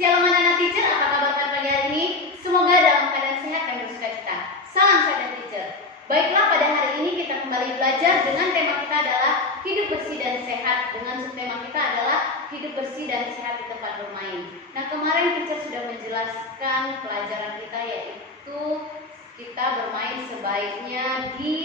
Shalom anak-anak teacher, apa kabar kalian pagi hari ini? Semoga dalam keadaan sehat dan bersukacita. Salam sehat teacher. Baiklah, pada hari ini kita kembali belajar dengan tema kita adalah hidup bersih dan sehat. Dengan subtema kita adalah hidup bersih dan sehat di tempat bermain. Nah, kemarin teacher sudah menjelaskan pelajaran kita, yaitu kita bermain sebaiknya di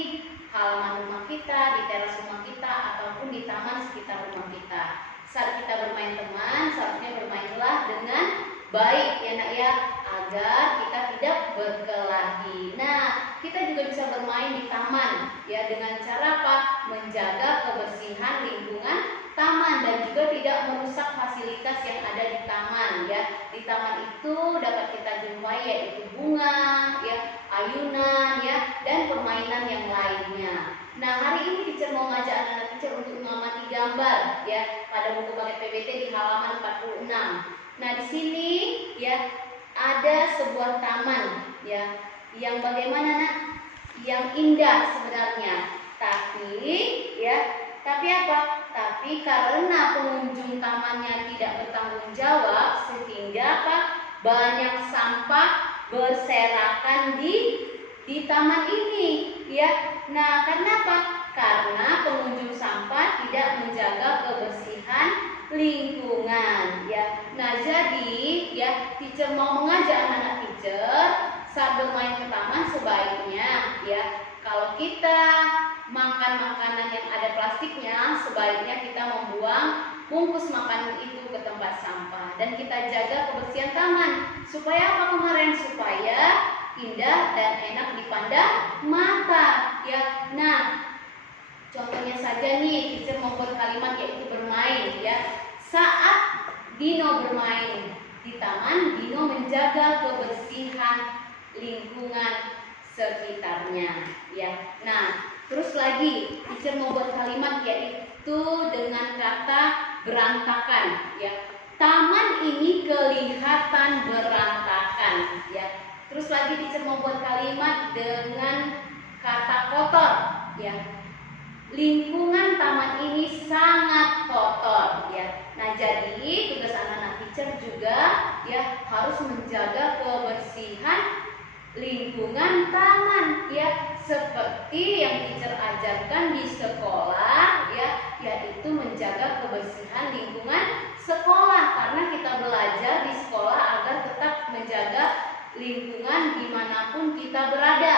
halaman rumah kita, di teras rumah kita, ataupun di taman sekitar rumah kita. Saat kita bermain teman, seharusnya bermainlah dengan baik ya nak ya, agar kita tidak berkelahi. Nah, kita juga bisa bermain di taman ya, dengan cara apa? Menjaga kebersihan lingkungan taman dan juga tidak merusak fasilitas yang ada di taman ya. Di taman itu dapat kita jumpai yaitu bunga ya, ayunan ya, dan permainan yang lainnya. Nah, hari ini teacher mau ngajak anak-anak teacher untuk mengamati gambar ya pada buku paket PBT di halaman 46. Nah, di sini ya ada sebuah taman ya yang bagaimana nak? Yang indah sebenarnya. Tapi apa? Tapi karena pengunjung tamannya tidak bertanggung jawab sehingga apa? Banyak sampah berserakan di taman ini ya. Nah, karena apa? Karena pengunjung sampah tidak menjaga kebersihan lingkungan ya. Nah, jadi ya teacher mau mengajak anak-anak teacher saat bermain ke taman sebaiknya ya, kalau kita makan makanan yang ada plastiknya, sebaiknya kita membuang bungkus makanan itu ke tempat sampah dan kita jaga kebersihan taman. Supaya apa kemarin? Supaya indah dan enak dipandang mata ya. Nah, contohnya saja nih, teacher membuat kalimat yaitu bermain ya. Saat Dino bermain di taman, Dino menjaga kebersihan lingkungan sekitarnya ya. Nah, terus lagi teacher membuat kalimat yaitu dengan kata berantakan ya. Taman ini kelihatan berantakan ya. Terus lagi teacher membuat kalimat dengan kata kotor ya. Lingkungan taman ini sangat kotor ya. Nah, jadi tugas anak-anak teacher juga ya harus menjaga kebersihan lingkungan taman ya, seperti yang teacher ajarkan di sekolah ya, yaitu menjaga kebersihan lingkungan sekolah. Karena kita belajar di sekolah agar tetap menjaga lingkungan dimanapun kita berada.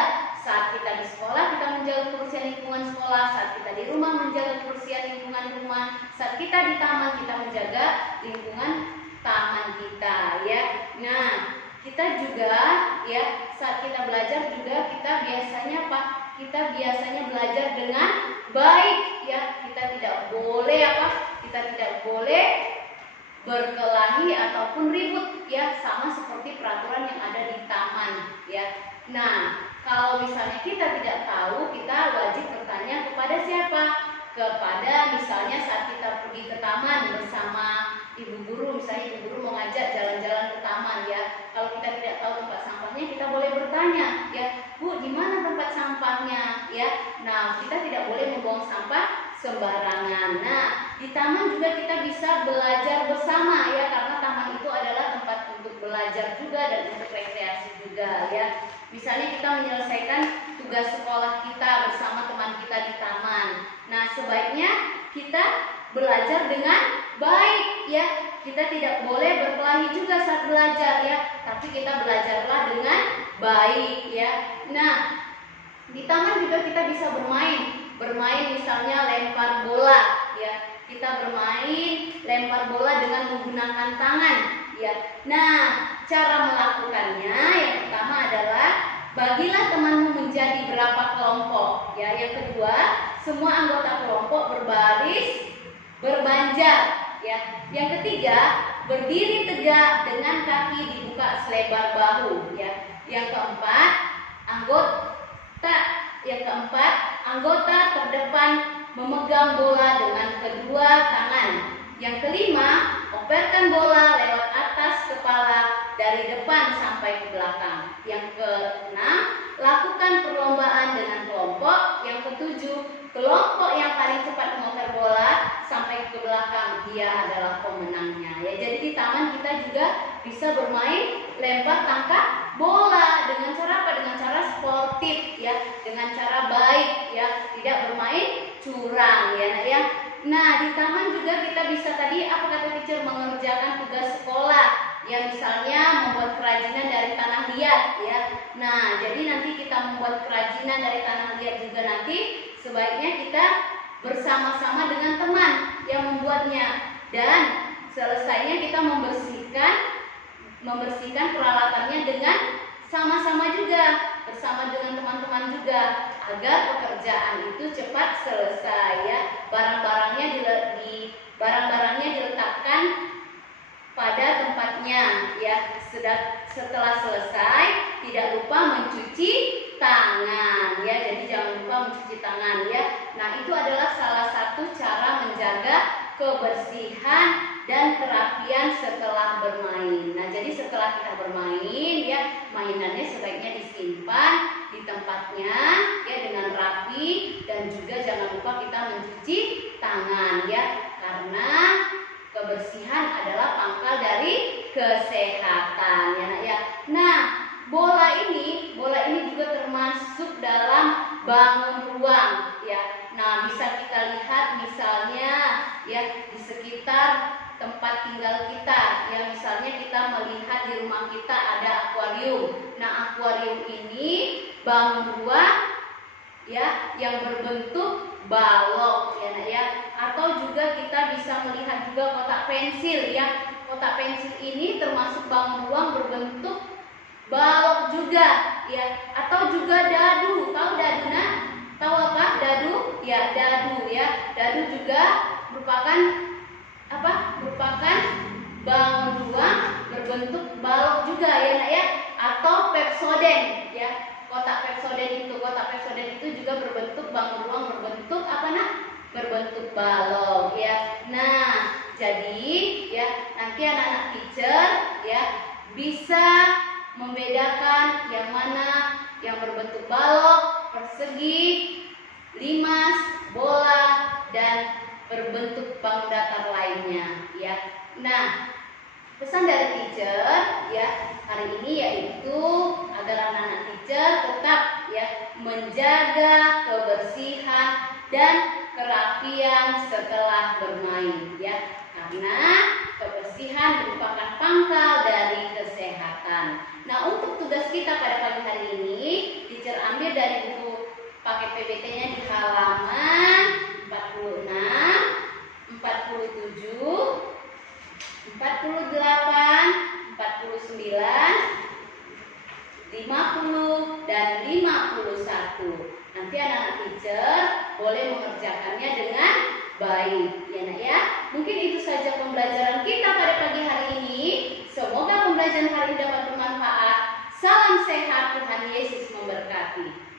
Saat kita di sekolah kita menjaga kebersihan lingkungan sekolah, saat kita di rumah menjaga kebersihan lingkungan rumah, saat kita di taman kita menjaga lingkungan taman kita ya. Nah, kita juga ya saat kita belajar juga kita biasanya apa? Kita biasanya belajar dengan baik ya. Kita tidak boleh apa? Kita tidak boleh berkelahi ataupun ribut ya, sama seperti peraturan yang ada di taman ya. Nah, kalau misalnya kita tidak tahu, kita wajib bertanya kepada siapa? Kepada misalnya saat kita pergi ke taman bersama ibu guru, misalnya ibu guru mau ngajak jalan-jalan ke taman ya. Kalau kita tidak tahu tempat sampahnya, kita boleh bertanya ya, Bu, di mana tempat sampahnya ya. Nah, kita tidak boleh membuang sampah sembarangan. Nah, di taman juga kita bisa belajar bersama ya, karena taman itu adalah tempat untuk belajar juga dan untuk rekreasi juga ya. Misalnya kita menyelesaikan tugas sekolah kita bersama teman kita di taman. Nah, sebaiknya kita belajar dengan baik ya. Kita tidak boleh berkelahi juga saat belajar ya, tapi kita belajarlah dengan baik ya. Nah, di taman juga kita bisa bermain misalnya lempar bola ya. Kita bermain lempar bola dengan menggunakan tangan ya. Nah, cara melakukannya yang pertama adalah bagilah temanmu menjadi berapa kelompok ya. Yang kedua, semua anggota kelompok berbaris berbanjar ya. Yang ketiga, berdiri tegak dengan kaki dibuka selebar bahu ya. Yang keempat, anggota terdepan memegang bola dengan kedua tangan. Yang kelima, operkan bola lewat atas kepala dari depan sampai ke belakang. Yang keenam, lakukan perlombaan dengan kelompok. Yang ketujuh, kelompok yang paling cepat mengoper bola sampai ke belakang, dia adalah pemenangnya ya. Jadi di taman kita juga bisa bermain lempar tangkap bola dengan cara apa? Dengan cara sportif ya, dengan cara baik ya, tidak bermain curang ya nak ya. Nah, di taman juga kita bisa tadi apa kata teacher, mengerjakan tugas sekolah ya, misalnya membuat kerajinan dari tanah liat ya. Nah, jadi nanti kita membuat kerajinan dari tanah liat juga nanti sebaiknya kita bersama-sama dengan teman yang membuatnya, dan selesainya kita membersihkan peralatannya dengan sama-sama juga, bersama dengan teman-teman juga, agar pekerjaan itu cepat selesai ya. Barang-barangnya diletakkan pada tempatnya ya. Setelah selesai tidak lupa mencuci tangan ya. Jadi jangan lupa mencuci tangan ya. Nah, itu adalah salah satu cara menjaga kebersihan dan kerapian setelah bermain. Nah, jadi setelah kita bermain ya, mainannya sebaiknya disimpan di tempatnya ya dengan rapi, dan juga jangan lupa kita mencuci tangan ya, karena kebersihan adalah pangkal dari kesehatan ya nak ya. Nah, bola ini juga termasuk dalam bangun ruang ya. Nah, bisa kita lihat misalnya ya di sekitar tempat tinggal kita ya, misalnya kita melihat di rumah kita ada akuarium. Nah, akuarium ini bangun ruang ya yang berbentuk balok ya nak ya. Atau juga kita bisa melihat juga kotak pensil ya. Kotak pensil ini termasuk bangun ruang berbentuk balok juga ya. Atau juga dadu, tahu dadu nak? Tahu apa dadu? Ya, dadu ya. Dadu juga merupakan apa? Merupakan bangun ruang berbentuk balok juga ya nak ya. Atau pepsoden ya. Kotak pepsoden itu juga berbentuk bangun ruang berbentuk apa nak? Berbentuk balok ya. Nah, jadi ya nanti anak-anak teacher ya bisa membedakan yang mana yang berbentuk balok, persegi, limas, bola, dan berbentuk bangun datar lainnya ya. Nah, pesan dari teacher ya hari ini yaitu agar anak-anak teacher tetap ya menjaga kebersihan dan kerapian setelah bermain ya, karena kebersihan merupakan pangkal dari kesehatan. Nah, untuk tugas kita pada pagi hari ini teacher ambil dari buku paket PBT-nya di halaman 46, 47, 48, 49, 50, dan 51. Nanti anak-anak teacher boleh mengerjakannya dengan baik ya nak ya. Mungkin itu saja pembelajaran kita pada pagi hari ini. Semoga pembelajaran hari ini dapat bermanfaat. Salam sehat, Tuhan Yesus memberkati.